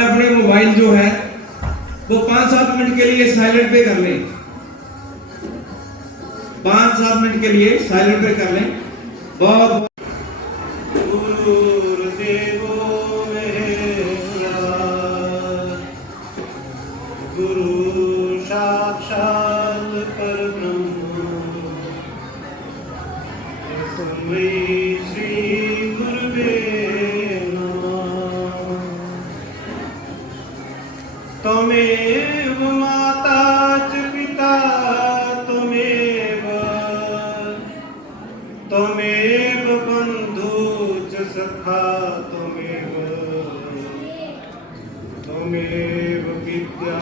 अपने मोबाइल जो है वो 5-7 मिनट के लिए साइलेंट पे कर लें। 5-7 मिनट के लिए साइलेंट पे कर लें। बहुत गुरु साक्षात परब्रह्म तस्मै श्री गुरुवे नमः। त्वमेव माता च पिता त्वमेव बन्धु च सखा त्वमेव विद्या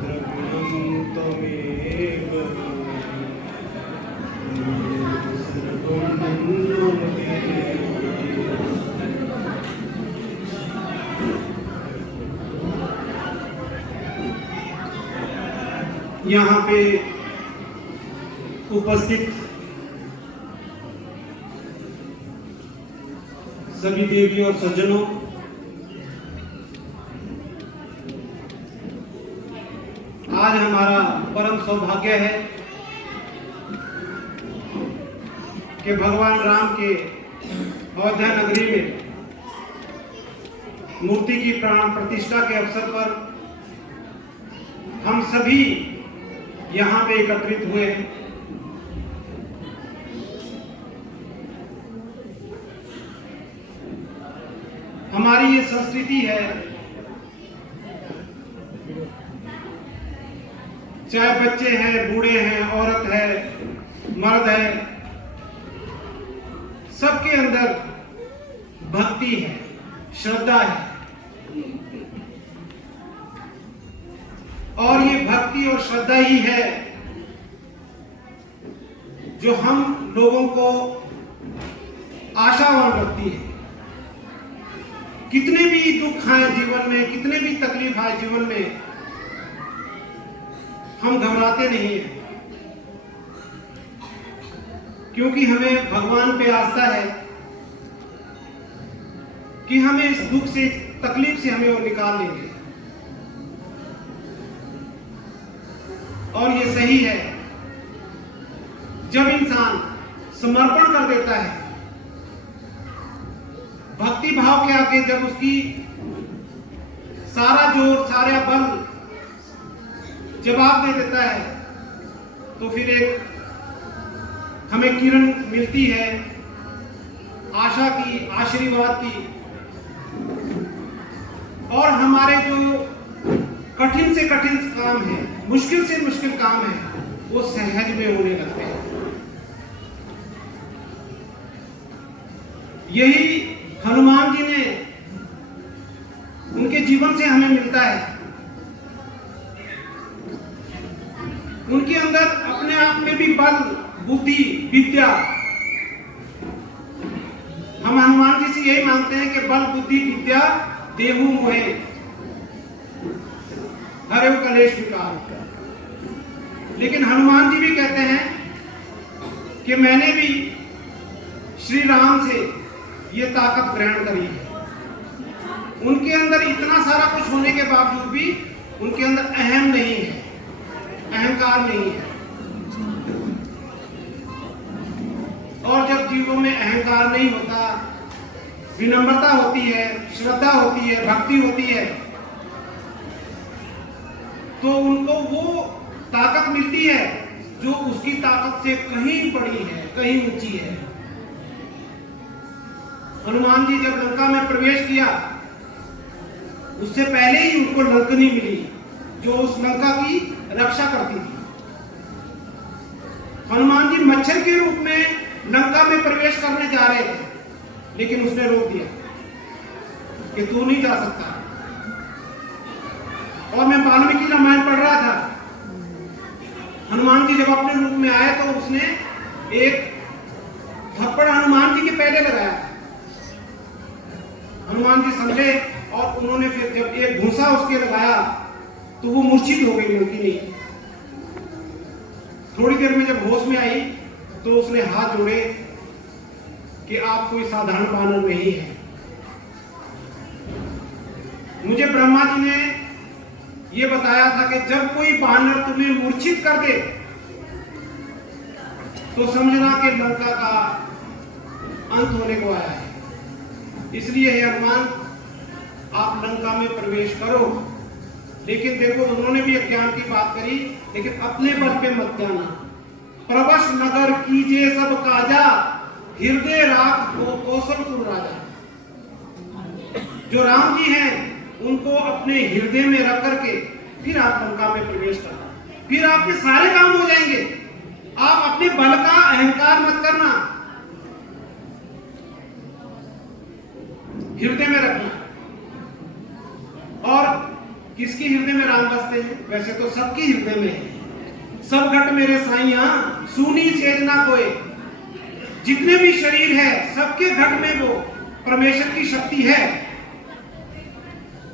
द्रविणं त्वमेव सर्वं मम देव। यहाँ पे उपस्थित सभी देवी और सज्जनों, आज हमारा परम सौभाग्य है कि भगवान राम के अयोध्या नगरी में मूर्ति की प्राण प्रतिष्ठा के अवसर पर हम सभी यहाँ पे एकत्रित हुए हैं। हमारी ये संस्कृति है, चाहे बच्चे हैं, बूढ़े हैं, औरत है, मर्द है, सबके अंदर भक्ति है, श्रद्धा है। और ये भक्ति और श्रद्धा ही है जो हम लोगों को आशावान रखती है। कितने भी दुख आए जीवन में, कितने भी तकलीफ आए जीवन में, हम घबराते नहीं हैं, क्योंकि हमें भगवान पे आस्था है कि हमें इस दुख से, तकलीफ से हमें वो निकाल लेंगे। और ये सही है, जब इंसान समर्पण कर देता है, भक्ति भाव के आगे जब उसकी सारा जोर, सारा बल जवाब दे देता है, तो फिर एक हमें किरण मिलती है आशा की, आशीर्वाद की। और हमारे जो कठिन से कठिन काम है, मुश्किल से मुश्किल काम है, वो सहज में होने लगते हैं। यही हनुमान जी ने, उनके जीवन से हमें मिलता है। उनके अंदर अपने आप में भी बल, बुद्धि, विद्या। हम हनुमान जी से यही मांगते हैं कि बल, बुद्धि, विद्या देहु मोहे हरे कलेश विकार। लेकिन हनुमान जी भी कहते हैं कि मैंने भी श्री राम से ये ताकत ग्रहण करी है। उनके अंदर इतना सारा कुछ होने के बावजूद भी उनके अंदर अहम नहीं है, अहंकार नहीं है। और जब जीवों में अहंकार नहीं होता, विनम्रता होती है, श्रद्धा होती है, भक्ति होती है, तो उनको वो ताकत मिलती है जो उसकी ताकत से कहीं बड़ी है, कहीं ऊंची है। हनुमान जी जब लंका में प्रवेश किया, उससे पहले ही उनको लंकनी मिली जो उस लंका की रक्षा करती थी। हनुमान जी मच्छर के रूप में लंका में प्रवेश करने जा रहे थे, लेकिन उसने रोक दिया कि तू नहीं जा सकता। और मैं वाल्मीकि रामायण पढ़ रहा था, हनुमान जी जब अपने रूप में आए तो उसने एक थप्पड़ हनुमान जी के पहले लगाया। हनुमान जी समझे और उन्होंने फिर जब एक घूंसा उसके लगाया तो वो मूर्छित हो गई लंकिनी। थोड़ी देर में जब होश में आई तो उसने हाथ जोड़े कि आप कोई साधारण वानर नहीं है। मुझे ब्रह्मा जी ने यह बताया था कि जब कोई बानर तुम्हें मूर्छित कर दे तो समझना कि लंका का अंत होने को आया है। इसलिए हे हनुमान, आप लंका में प्रवेश करो। लेकिन देखो, उन्होंने भी ज्ञान की बात करी, लेकिन अपने बल पे मत जाना। प्रवश नगर कीजे सब काजा, हृदय राख को कौशलपुर राजा। जो राम जी हैं उनको अपने हृदय में रख करके फिर आप लंका में प्रवेश करना, फिर आपके सारे काम हो जाएंगे। आप अपने बल का अहंकार मत करना, हृदय में रखना। और किसकी हृदय में राम बसते हैं? वैसे तो सबकी हृदय में है। सब घट मेरे साइया सुनी चेतना कोई। जितने भी शरीर है सबके घट में वो परमेश्वर की शक्ति है।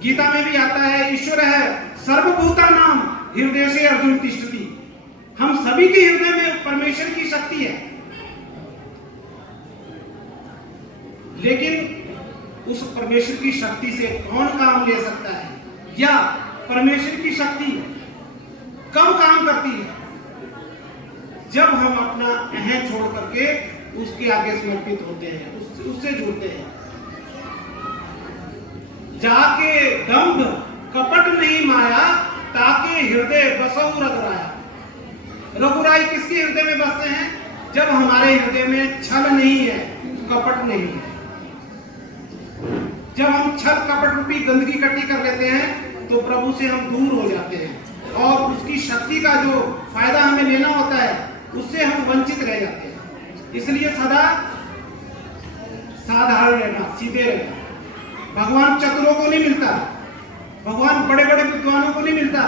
गीता में भी आता है, ईश्वर है सर्वभूता नाम हृदय से अर्जुन तिष्ठति। हम सभी के हृदय में परमेश्वर की शक्ति है, लेकिन उस परमेश्वर की शक्ति से कौन काम ले सकता है, या परमेश्वर की शक्ति कब काम करती है? जब हम अपना अहं छोड़ करके उसके आगे समर्पित होते हैं, उससे जुड़ते हैं। जाके दंभ कपट नहीं माया, ताके हृदय बसहु रघुराया। रघुराई किसके हृदय में बसते हैं? जब हमारे हृदय में छल नहीं है, कपट नहीं है। जब हम छल कपट रूपी गंदगी इकट्ठी कर लेते हैं तो प्रभु से हम दूर हो जाते हैं, और उसकी शक्ति का जो फायदा हमें लेना होता है उससे हम वंचित रह जाते हैं। इसलिए सदा साधारण रहना, सीधे रहना। भगवान चतुरों को नहीं मिलता, भगवान बड़े बड़े विद्वानों को नहीं मिलता।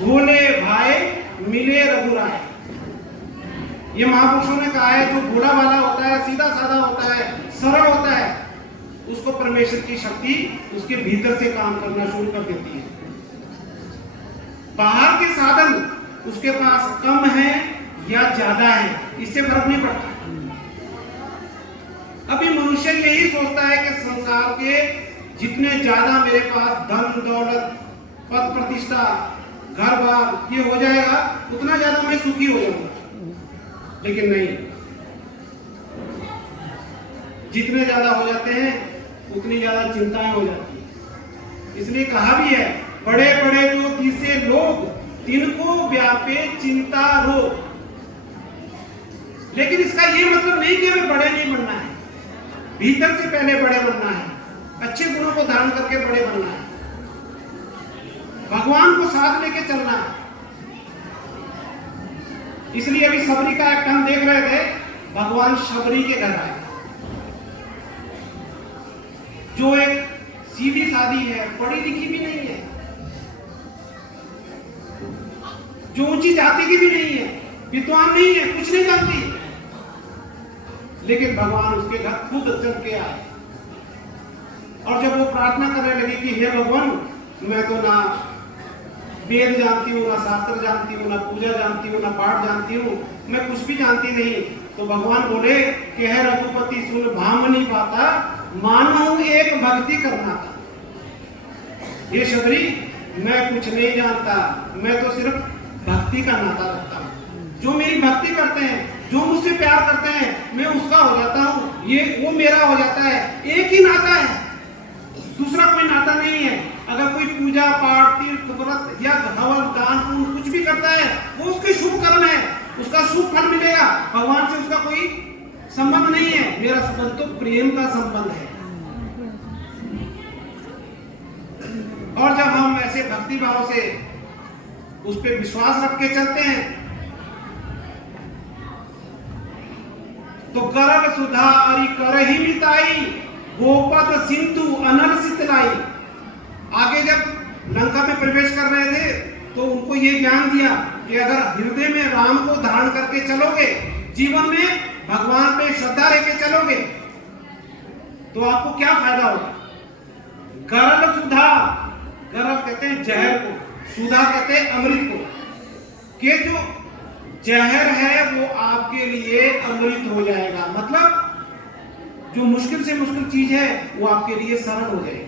भोले भाई मिले रघुराय, ये महापुरुषों ने कहा है। जो भोला वाला होता है, सीधा साधा होता है, सरल होता है, उसको परमेश्वर की शक्ति उसके भीतर से काम करना शुरू कर देती है। बाहर के साधन उसके पास कम है या ज्यादा है, इससे फर्क नहीं पड़ता। अभी मनुष्य यही सोचता है कि संसार के जितने ज्यादा मेरे पास धन दौलत पद प्रतिष्ठा घर बार ये हो जाएगा, उतना ज्यादा मैं सुखी हो जाऊंगा। लेकिन नहीं, जितने ज्यादा हो जाते हैं उतनी ज्यादा चिंताएं हो जाती है। इसलिए कहा भी है, बड़े बड़े जो दिसे लोग तिनको व्यापे चिंता रोग। लेकिन इसका ये मतलब नहीं कि हमें बड़े नहीं बनना है, भीतर से पहले बड़े बनना है, अच्छे गुणों को धारण करके बड़े बनना है, भगवान को साथ लेके चलना है। इसलिए अभी सबरी का एक हम देख रहे थे, भगवान शबरी के घर आए, जो एक सीधी सादी है, पढ़ी लिखी भी नहीं है, जो ऊंची जाति की भी नहीं है, विद्वान नहीं है, कुछ नहीं जानती, लेकिन भगवान उसके घर खुद चल के आए। और जब वो प्रार्थना करने लगी कि हे भगवान, मैं तो ना वेद जानती हूँ, ना शास्त्र जानती हूँ, ना पूजा जानती हूँ, ना पाठ जानती हूँ, मैं कुछ भी जानती नहीं, तो भगवान बोले कि हे रघुपति सुन भाम नहीं पाता, मानो एक भक्ति करना था। ये शबरी, मैं कुछ नहीं जानता, मैं तो सिर्फ भक्ति का नाता रखता हूँ। जो मेरी भक्ति करते हैं, जो मुझसे प्यार करते हैं, मैं उसका हो जाता हूँ, ये वो मेरा हो जाता है। एक ही नाता है, दूसरा कोई नाता नहीं है। अगर कोई पूजा पाठ तीर्थ व्रत या हवन दान पुण्य कुछ भी करता है, वो उसके शुभ कर्म है, उसका शुभ फल मिलेगा। भगवान से उसका कोई संबंध नहीं है। मेरा संबंध तो प्रेम का संबंध है। और जब हम ऐसे भक्ति भाव से उस पर विश्वास रख के चलते हैं, तो गर्भ सुधा अरि करहि मिताई, गोपद सिंधु अनल सितलाई। आगे जब लंका में प्रवेश कर रहे थे तो उनको ये ज्ञान दिया कि अगर हृदय में राम को धारण करके चलोगे, जीवन में भगवान पे श्रद्धा लेके चलोगे, तो आपको क्या फायदा होगा। गर्भ सुधा, गर्भ कहते हैं जहर को, सुधा कहते हैं अमृत को, कि जो जहर है वो आपके लिए अमृत हो जाएगा। मतलब जो मुश्किल से मुश्किल चीज है वो आपके लिए सरल हो जाएगी।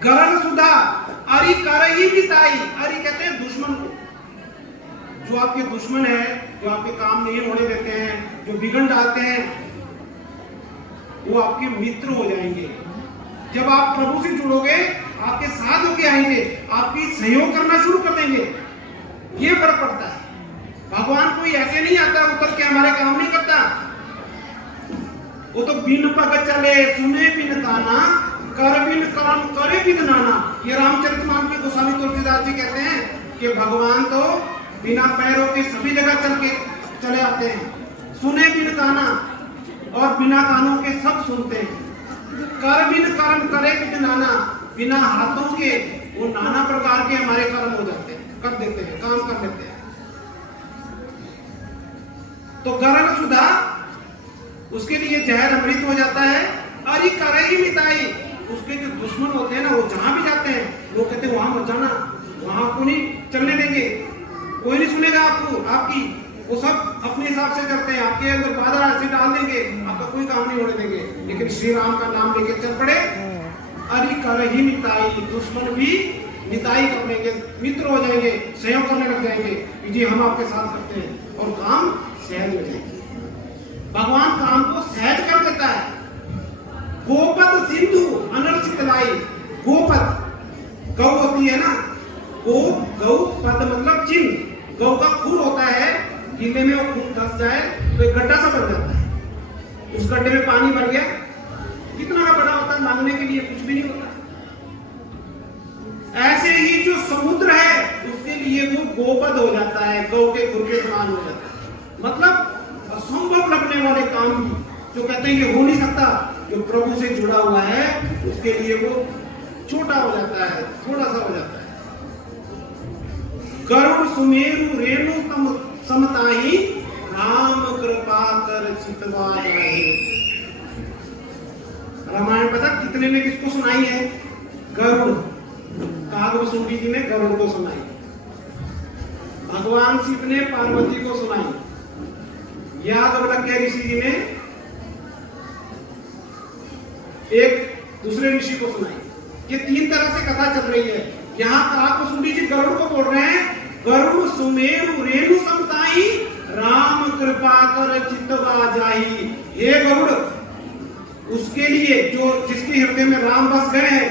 गरल सुधा अरि कर ही बिताई, अरि कहते हैं दुश्मन को। जो आपके दुश्मन है, जो आपके काम नहीं होने देते हैं, जो बिगड़ डालते हैं, वो आपके मित्र हो जाएंगे। जब आप प्रभु से जुड़ोगे, आपके साथ होके आएंगे, आपकी सहयोग करना शुरू कर देंगे। ये फर्क पड़ता है। भगवान कोई ऐसे नहीं आता उतर के हमारे काम नहीं करता। वो तो बिन पग चले सुने बिन ताना, कर बिन कर्म करे बिन नाना। ये रामचरितमानस में गोस्वामी तुलसीदास जी कहते हैं कि भगवान तो बिना पैरों के सभी जगह चल के चले आते हैं, सुने बिन ताना और बिना कानों के सब सुनते हैं, कर बिन कर्म करे बिन नाना, बिना हाथों के वो नाना प्रकार के हमारे कर्म हो जाते हैं, कर देते हैं, काम कर लेते हैं। तो गरल सुधा उसके लिए जहर अमृत हो जाता है। अरे करेगी मिताई, उसके जो दुश्मन होते हैं ना, वो जहां भी जाते हैं लोग कहते हैं वहां मत जाना, वहां आपको नहीं चलने देंगे, कोई नहीं सुनेगा आपको आपकी। वो सब अपने हिसाब से करते हैं, आपके अंदर बादल ऐसे डाल देंगे, आपका कोई काम नहीं होने देंगे। लेकिन श्री राम का नाम लेके चल पड़े, अरे कर ही मिताई, दुश्मन भी मिताई कर लेंगे, मित्र हो जाएंगे, सहयोग करने लग जाएंगे कि जी हम आपके साथ करते हैं, और काम सहज हो जाएंगे। भगवान काम को सहज कर देता है। गोपद सिंधु अनर्चित लाई, गोपद गौ होती है ना, गौ पद मतलब चिन्ह, गौ का खुर होता है, गीले में वो खून धस जाए तो एक गड्ढा सा बन जाता है, उस गड्ढे में पानी भर गया, कितना बड़ा होता है, मांगने के लिए कुछ भी नहीं होता। ऐसे ही जो समुद्र है उसके लिए वो गोपद हो जाता है, गौ के खुर के समान हो जाता है। मतलब असंभव लगने वाले काम जो कहते हैं ये हो नहीं सकता, जो प्रभु से जुड़ा हुआ है उसके लिए वो छोटा हो जाता है, थोड़ा सा हो जाता है। गरुड़ सुमेरु रेणु समताही, राम कृपा कर चितवा जाहि। रामायण पता कितने ने किसको सुनाई है? गरुड़, कागभूषुंडी जी ने गरुड़ को सुनाई, भगवान शिव ने पार्वती को सुनाई, यादवलक्ष्य ऋषि जी ने एक दूसरे ऋषि को सुनाई। ये तीन तरह से कथा चल रही है। यहाँ कागभूषुंडी जी गरुड़ को बोल रहे हैं, गरुड़ सुमेरु रेणु समताई, राम कृपा कर चितवा जाहि। हे गरुड़, उसके लिए जो जिसके हृदय में राम बस गए हैं,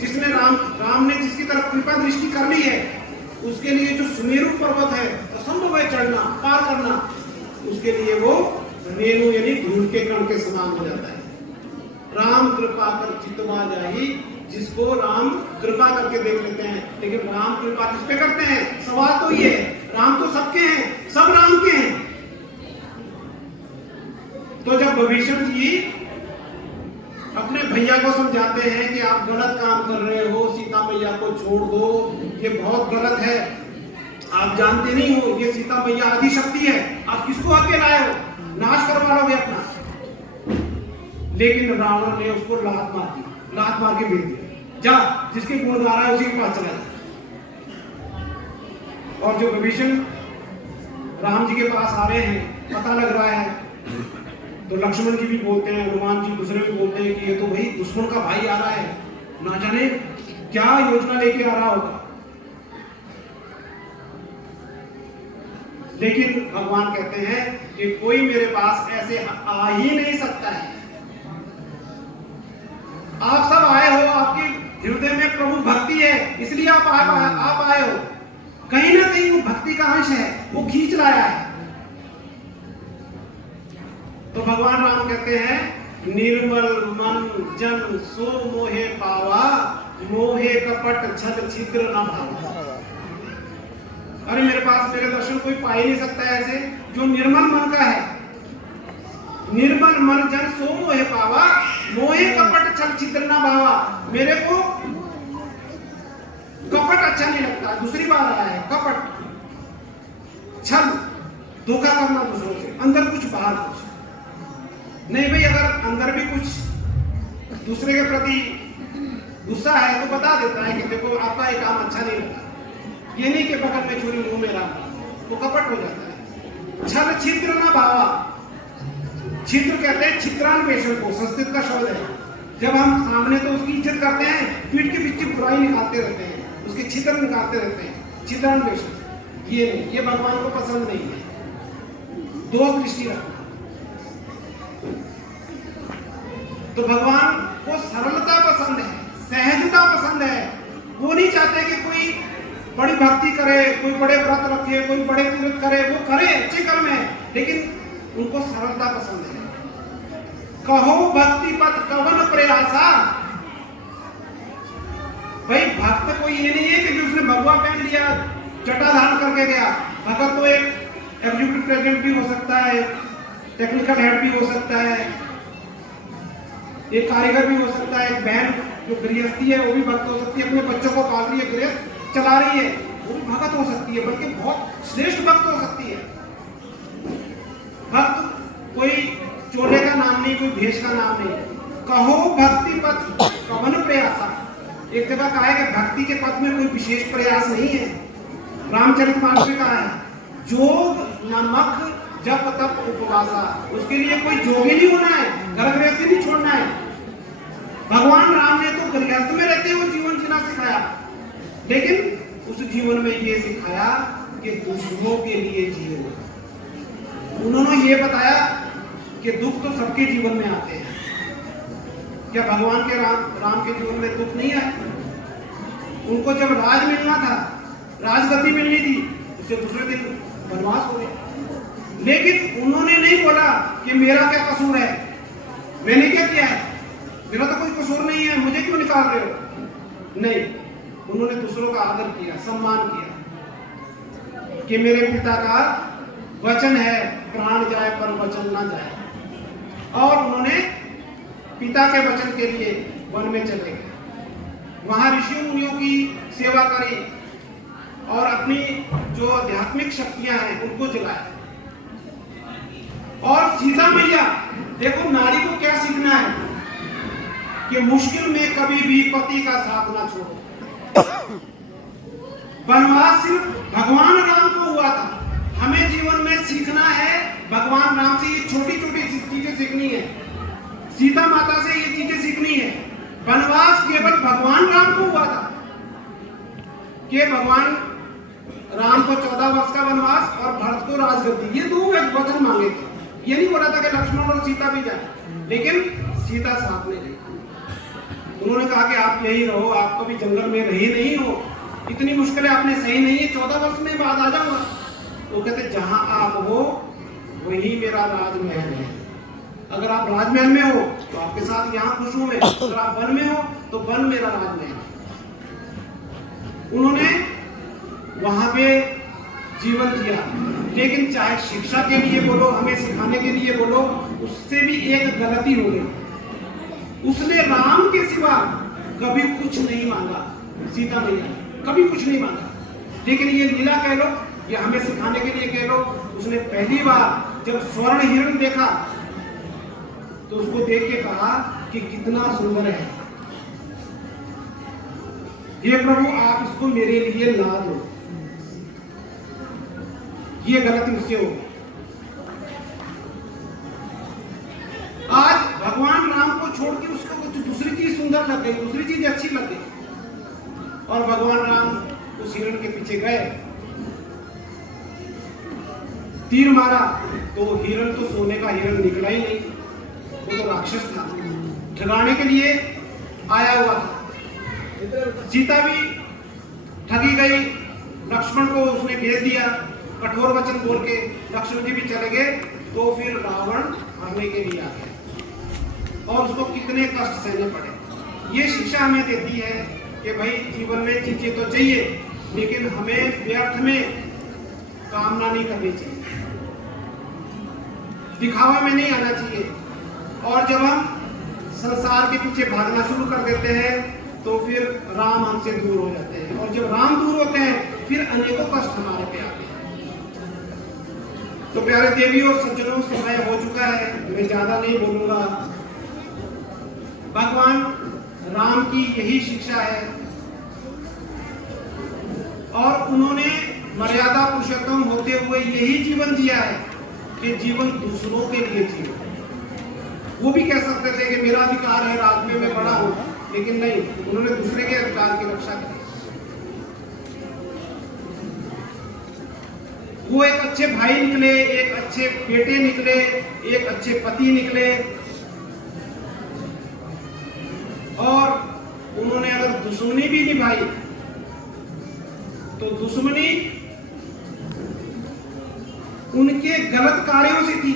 जिसने राम ने जिसकी तरफ कृपा दृष्टि कर ली है, उसके लिए जो सुमेरु पर्वत है असंभव है चढ़ना, पार करना, उसके लिए वो रेणु यानी धूल के कण के समान हो जाता है। राम कृपा कर चितवा जाहि, जिसको राम कृपा करके देख लेते हैं। लेकिन राम कृपा किस पे करते हैं? सवाल तो ये है, राम तो सबके हैं, सब राम के हैं। तो जब विभीषण जी अपने भैया को समझाते हैं कि आप गलत काम कर रहे हो, सीता मैया को छोड़ दो, ये बहुत गलत है, आप जानते नहीं हो ये सीता मैया आदि शक्ति है, आप किसको आके लाए हो, नाश करवा लोगे अपना। लेकिन रावण ने उसको लात मार दी, लात मार के भेज दिया, जा जिसके गुण गा रहा है उसी के पास चला जा। और जो विभीषण राम जी के पास आ रहे हैं, पता लग रहा है, तो लक्ष्मण जी भी बोलते हैं, हनुमान जी दूसरे भी बोलते हैं कि ये तो भाई दुश्मन का भाई आ रहा है, ना जाने क्या योजना लेके आ रहा होगा। लेकिन भगवान कहते हैं कि कोई मेरे पास ऐसे आ ही नहीं सकता है। आप सब आए हो, आपके हृदय में प्रभु भक्ति है, इसलिए आप आए हो। कहीं ना कहीं वो भक्ति का अंश है, वो खींच लाया है। तो भगवान राम कहते हैं, निर्मल मन जन सो मोहे पावा, मोहे कपट छल छिद्र न भावा। अरे मेरे पास मेरे दर्शन कोई पा ही नहीं सकता है ऐसे जो निर्मल मन का है। निर्मल मन जन सो मोहे पावा, मोहे कपट छल छिद्र न भावा। मेरे को कपट अच्छा नहीं लगता, दूसरी बार आया है कपट, छल, धोखा करना दूसरों से, अंदर कुछ बाहर कुछ नहीं। भाई अगर अंदर भी कुछ दूसरे के प्रति गुस्सा है तो बता देता है कि देखो आपका ये काम अच्छा नहीं लगा, ये नहीं कि बगल में छुरी मुंह में रहा, तो कपट हो जाता है। छल छिद्र न भावा, छिद्र कहते हैं छिद्रान्वेषण को, संस्कृत का शब्द है। जब हम सामने तो उसकी इज्जत करते हैं, पीठ के पीछे बुराई निकालते रहते हैं, उसके छिद्र निकालते रहते हैं, छिद्रान्वेषण। ये नहीं, ये भगवान को पसंद नहीं है। दोष दृष्टि रखना। तो भगवान को सरलता पसंद है, सहजता पसंद है। वो नहीं चाहते कि कोई बड़ी भक्ति करे, कोई बड़े व्रत रखे, कोई बड़े तीर्थ करे, वो करे, अच्छे कर्म है, लेकिन उनको सरलता पसंद है। कहो भक्ति पथ कवन प्रयासा। भाई भक्त कोई ये नहीं है कि उसने भगवा पहन लिया, जटा धारण करके गया। भगत तो एक एग्जीक्यूटिव प्रेसिडेंट भी हो सकता है, टेक्निकल हेड भी हो सकता है, एक कारीगर भी हो सकता है, एक बहन जो गृहस्थी है वो भी भक्त हो सकती है, अपने बच्चों को पाल रही है, गृहस्थ चला रही है, वो भी भक्त हो सकती है, बल्कि बहुत श्रेष्ठ भक्त हो सकती है। भक्त कोई चोले का नाम नहीं, कोई भेष का नाम नहीं। कहो भक्ति पथ कवन प्रयासा। एक जगह कहा है कि भक्ति के पथ में कोई विशेष प्रयास नहीं है। रामचरितमानस में कहा है, जोग नमक जप तप उपवासा। उसके लिए कोई जोगी नहीं होना है, घर गृहस्थी नहीं छोड़ना है। भगवान राम ने तो गृहस्थ में रहते हुए जीवन जीना सिखाया, लेकिन उस जीवन में ये सिखाया कि दूसरों के लिए जियो। उन्होंने ये बताया कि दुख तो सबके जीवन में आते हैं। क्या भगवान के राम के जीवन में दुख नहीं आए? उनको जब राज मिलना था, राजगद्दी मिलनी थी, उससे दूसरे दिन वनवास हो गया। लेकिन उन्होंने नहीं बोला कि मेरा क्या कसूर है, मैंने क्या किया है, मेरा तो कोई कसूर नहीं है, मुझे क्यों निकाल रहे हो। नहीं, उन्होंने दूसरों का आदर किया, सम्मान किया कि मेरे पिता का वचन है, प्राण जाए पर वचन ना जाए। और उन्होंने पिता के वचन के लिए वन में चले गए, वहां ऋषि मुनियों की सेवा करी और अपनी जो आध्यात्मिक शक्तियां हैं उनको जगाया। और सीता मैया, देखो नारी को क्या सीखना है कि मुश्किल में कभी भी पति का साथ ना छोड़ो। वनवास सिर्फ भगवान राम को हुआ था, हमें जीवन में सीखना है भगवान राम से। ये छोटी छोटी चीजें सीखनी है, सीता माता से ये चीजें सीखनी है। वनवास केवल भगवान राम को हुआ था कि भगवान राम को 14 वर्ष का वनवास और भरत को राजगद्दी, ये 2 वचन मांगे थे। ये नहीं बोला था कि लक्ष्मण और सीता भी जाए, लेकिन सीता साथ में गई। उन्होंने कहा कि आप यही रहो, आप कभी जंगल में रहे नहीं हो, इतनी मुश्किलें आपने सही नहीं है, 14 वर्ष में बाद आ जाऊंगा। तो कहते जहां आप हो वही मेरा राजमहल है। अगर आप राजमहल में हो तो आपके साथ यहाँ खुश हूं मैं, अगर आप वन में हो तो वन मेरा राजमहल है। उन्होंने वहां पे जीवन जिया, लेकिन चाहे शिक्षा के लिए बोलो, हमें सिखाने के लिए बोलो, उससे भी एक गलती हो गई। उसने राम के सिवा कभी कुछ नहीं मांगा, सीता मैया कभी कुछ नहीं मांगा। लेकिन ये लीला कह लो, ये हमें सिखाने के लिए कह लो, उसने पहली बार जब स्वर्ण हिरण देखा तो उसको देख के कहा कि कितना सुंदर है, ये प्रभु आप इसको मेरे लिए ला दो। ये गलती उससे हो गई। आज भगवान राम को छोड़ के उसको कुछ दूसरी चीज सुंदर लग गई, दूसरी चीज अच्छी लग गई, और भगवान राम उस हिरण के पीछे गए, तीर मारा तो हिरण तो सोने का हिरण निकला ही नहीं, वो तो राक्षस था, ठगाने के लिए आया हुआ था। सीता भी ठगी गई, लक्ष्मण को उसने भेज दिया, कठोर वचन बोल के लक्ष्मण जी भी चले गए। तो फिर रावण मरने के लिए आ गया और उसको कितने कष्ट सहने पड़े। ये शिक्षा हमें देती है कि भाई जीवन में चीजें तो चाहिए, लेकिन हमें व्यर्थ में कामना नहीं करनी चाहिए, दिखावा में नहीं आना चाहिए। और जब हम संसार के पीछे भागना शुरू कर देते हैं तो फिर राम हमसे दूर हो जाते हैं, और जब राम दूर होते हैं फिर अनेकों कष्ट हमारे पे आते हैं। तो प्यारे देवी और सज्जनों, समय हो चुका है, मैं ज्यादा नहीं बोलूंगा। भगवान राम की यही शिक्षा है, और उन्होंने मर्यादा पुरुषोत्तम होते हुए यही जीवन जिया है कि जीवन दूसरों के लिए जियो। वो भी कह सकते थे कि मेरा अधिकार है, राज में मैं बड़ा हूं, लेकिन नहीं, उन्होंने दूसरे के अधिकार की रक्षा की। वो एक अच्छे भाई निकले, एक अच्छे बेटे निकले, एक अच्छे पति निकले। और उन्होंने अगर दुश्मनी भी निभाई तो दुश्मनी उनके गलत कार्यों से थी,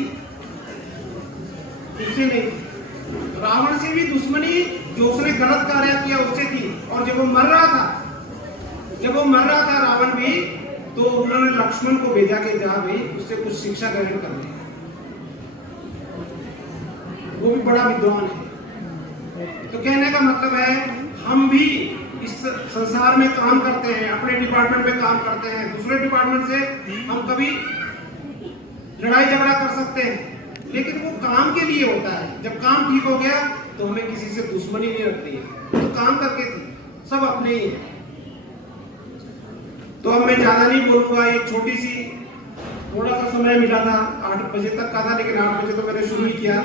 उससे नहीं। रावण से भी दुश्मनी जो उसने गलत कार्य किया उससे थी। और जब वो मर रहा था रावण भी, तो उन्होंने लक्ष्मण को भेजा कि जा भाई उससे कुछ शिक्षा ग्रहण कर ले। वो भी बड़ा विद्वान है। तो कहने का मतलब है हम भी इस संसार में काम करते हैं, अपने डिपार्टमेंट में काम करते हैं, दूसरे डिपार्टमेंट से हम कभी लड़ाई झगड़ा कर सकते हैं, लेकिन वो काम के लिए होता है। जब काम ठीक हो गया तो हमें किसी से दुश्मनी नहीं रखती है, तो काम करके सब अपने ही है। तो अब मैं ज्यादा नहीं बोलूंगा, ये छोटी सी थोड़ा सा समय मिला था, 8 बजे तक का था, लेकिन 8 बजे तो मैंने शुरू ही किया।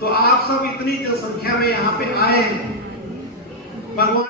तो आप सब इतनी जनसंख्या में यहाँ पे आए हैं, भगवान